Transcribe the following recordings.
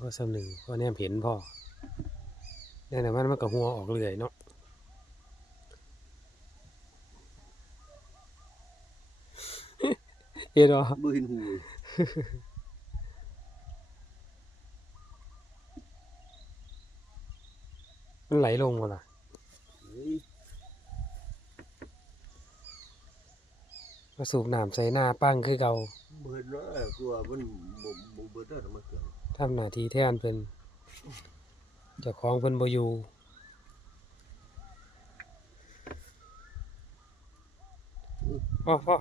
พาะสำหนึ่งพอแนมเห็นพ่อแน่นอนมันมันก็หัวออกเรื่อยเนาะเฮ็ดบ่บ่เห็นหูมันไหลลงมาล่ะเฮ้ยมาสูบน้ำใส่หน้าปั้งคือเก่าบ่เห็นเนาะกลัวมันบ่บ่เบิดแล้วมันเกิด ทำหน้าที่แทนเพิ่นเจ้าของเพิ่นบ่อยู่พ่อพ่อ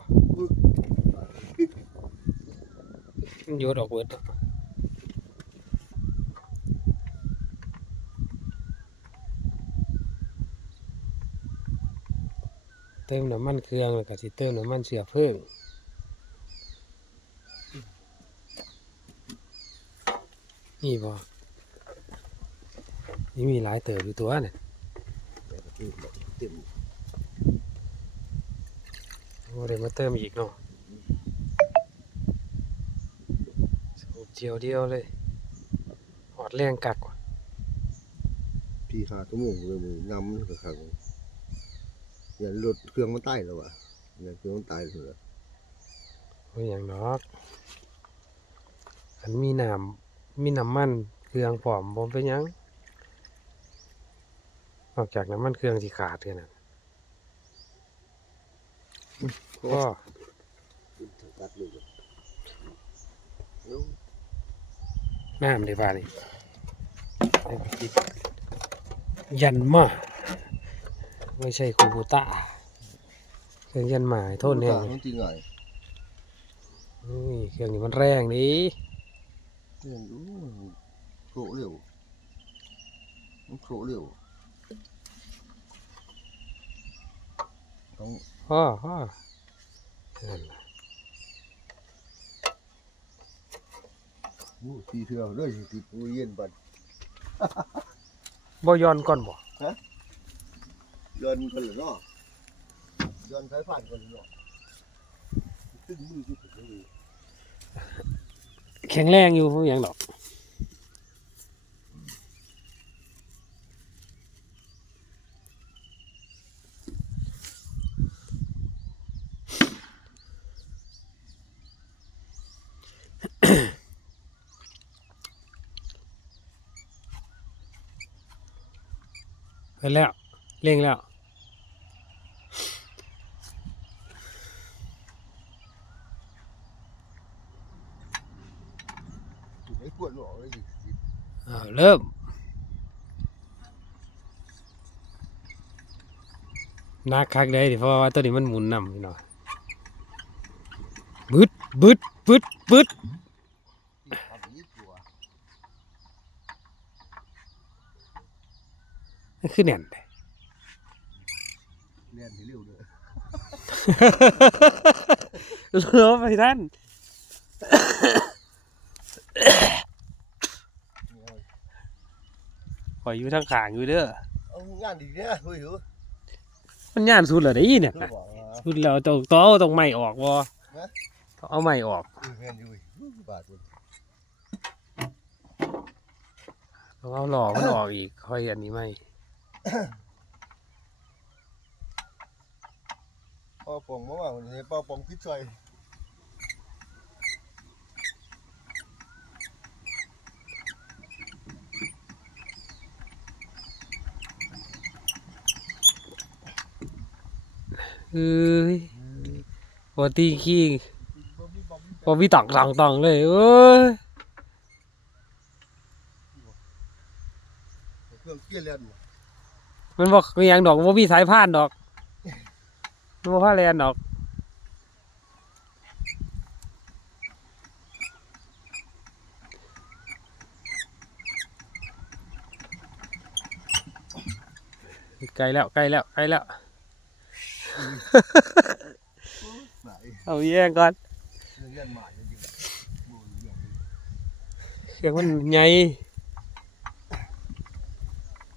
มันโยดออกเบิดเติมน้ำมันเครื่องแล้วก็สิเติมน้ำมันเสือเพิ่ง นี่บ่นี่มีหลายเติบอยู่ตัวเนี่ยแต่ก็เต็มแล้วเต็มโอ้เดี๋ยวมาเติมอีกเนาะสูบเจียวเดียวเลยหอดแรงกักว่ะพี่หาชั่วโมงเลยมือนำมันก็ครั้งอย่ารถเครื่องมันตายแล้วว่ะอย่าเครื่องมันตายเลยโอ้ยอย่างดอกอันมีน้ำ มีน้ำมันเครื่องพร้อมบ่เป็นหยัง นอกจากน้ำมันเครื่องที่ขาดเท่านั้นก็ตัดเลยเดี๋ยวน้ำในบ้านนี่ให้ไปกินยันมาไม่ใช่คูบูต้าเครื่องยันหมายโทษแน่ตามันจริงไงนี่เครื่องนี้มันแรงดิ เรื่องดูโครเร็วมันโครเร็วต้องพ่อพ่อนั่นล่ะอู้สีเทือเลยติดปูเย็นบัดบ่ย้อนก่อนบ่ย้อนกันเลยเนาะย้อนสายผ่านกันเลยเนาะตึ้งมือจุดเลย แข็งแรงอยู่เพราะหยังดอกเห็นแล้วเร่งแล้ว ไอ้ปวดหนอเลยดิอ้าวเริ่มนักคักได้ดิเพราะว่าตัวนี้มันหมุนนำพี่น้องบึดบึดบึดบึดทำนี้นั่นคือแน่นเลยเรียนให้เร็วเลยเหลือไปท่าน ข่อยอยู่ทางขางอยู่เด้อเอางานดีเนี่ยเฮ้ยเหรอมันย่านสุดเหรอได้ยินเนี่ยคือบอกว่าสุดแล้วต้องต้องเอาต้องไม่ออกบ่ฮะต้องเอาไม่ออกเออเรียนอยู่อุ้ยบาทเลยต้องเอาหล่อมันออกอีกค่อยอันนี้ไม่ป้าปองมาว่าวันนี้ป้าปองพิษซอย เอ้ยปกติขี้พอวิตักตังตังเลยเอ้ยเครื่องเกี้ยเรียนมันบอกมีอย่างดอกว่ามีสายพานดอกมันบอกผ้าแลนดอกใกล้แล้วใกล้แล้วใกล้แล้วไหน เอาแย่งก่อนเสียงมันใหญ่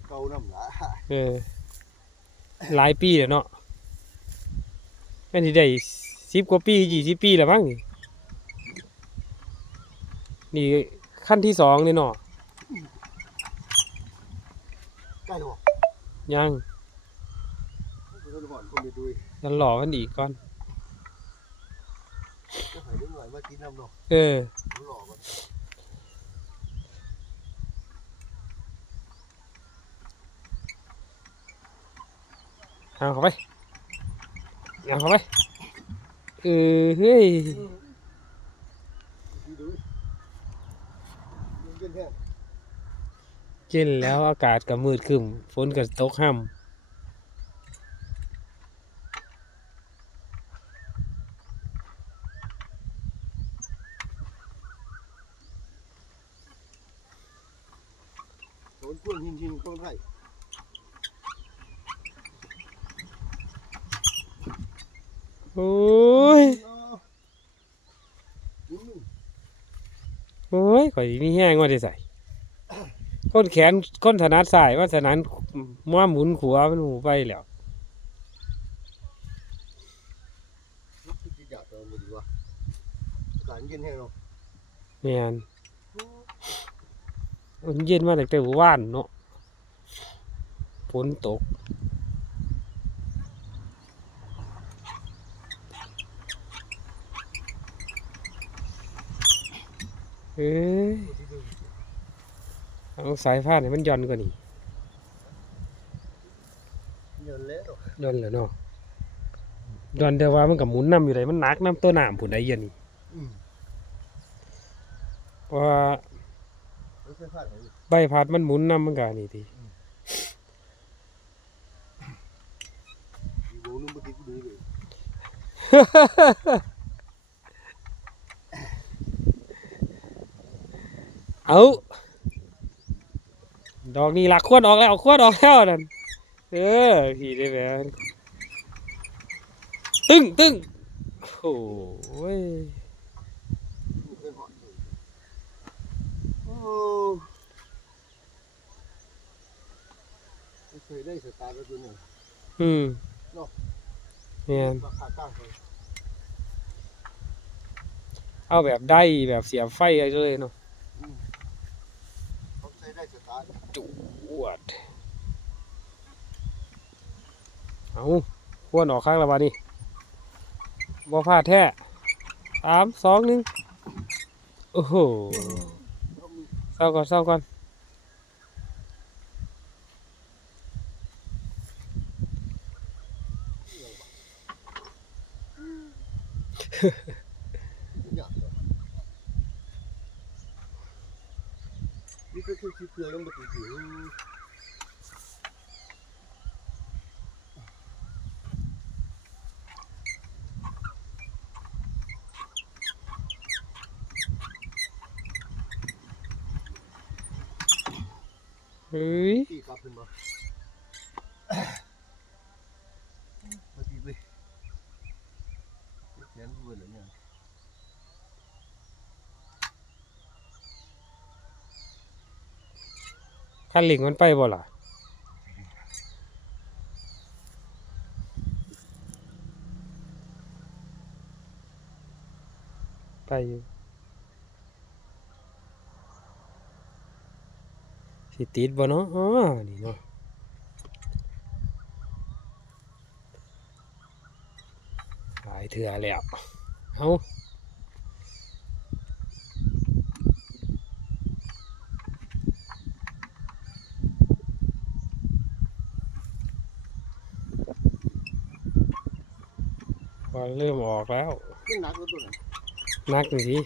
เกาน้ำละเออหลายปีแล้วเนาะแม่ที่ได้สิบกว่าปียี่สิบปีแล้วมั้งนี่ขั้นที่สองเนี่ยเนาะได้หรอยัง นก่นผมไปดูยันหล่อมันอีกก่อนจะหายได้หน่อยมากินน้ำเนเออหล่อก่อนเอาเข้าไปเอาเข้าไปเออเฮ้ยเย็นแห้งกินแล้วอากาศก็มืดครึ้มฝนก็ตกห่โดนพ่วงหินหินเข้าไปำโอ้ยอืมโอ้ยข่อยมีแห้งว่าได้ใส่คนแขนคนถนัดสายว่าฉะนั้นม้าหมุนขัวมันหมูไปแล้วรู้สึกจะอยากเอามาดีวะอากาศเย็นแห้งเนาะแม่น มันเย็นมาตั้งแต่ว่านเนาะฝนตกเอ้ยเอาสายพานให้มันหย่อนกว่านี้เย็นแล้วหย่อนแล้วเนาะหย่อนแต่ว่ามันกับหมุนน้ำอยู่ไหนมันหนักน้ำตัวน้ำผุนได้เย็นนี่อืมเพราะว่าไม่ ใช่พลาดเลยใบพัดมันหมุนน้ำมันก็นี่ทีเอาดอกนี้หลักขวดออกแล้วขวดออกแล้วนั่นเออพี่ได้แบบตึ้งตึ้งโอ้ย ไม่เคยหอดเลยโอ้ไม่ เคยได้สตาร์ทรถตัวเนี่ยอืมเนาะเนี่ยราคาตั้งเลยเอาแบบได้แบบเสียบไฟอะไรเลยเนาะอืมเขาใช้ได้สตาร์ทจวดเอาขวดออกข้างและบาดนี่บ่พลาดแท้สามสองหนึ่งโอ้โหเขามีเศร้าก่อนเศร้าก่อน อย่างเดียว นี่ก็คือคิดเพื่อยังม่ถึงถึงเฮ้ยที่กลับขึ้นมาตีไปเขียนพูดเลยเนี่ย คันหลิงมันไปบ่ล่ะไปอยู่สิติดบ่เนาะอ๋อนี่เนาะหลายเถื่อแล้วเอา พอเริ่มออกแล้ว ขึ้นหนักแล้วตัวไหนนักหนึ่งที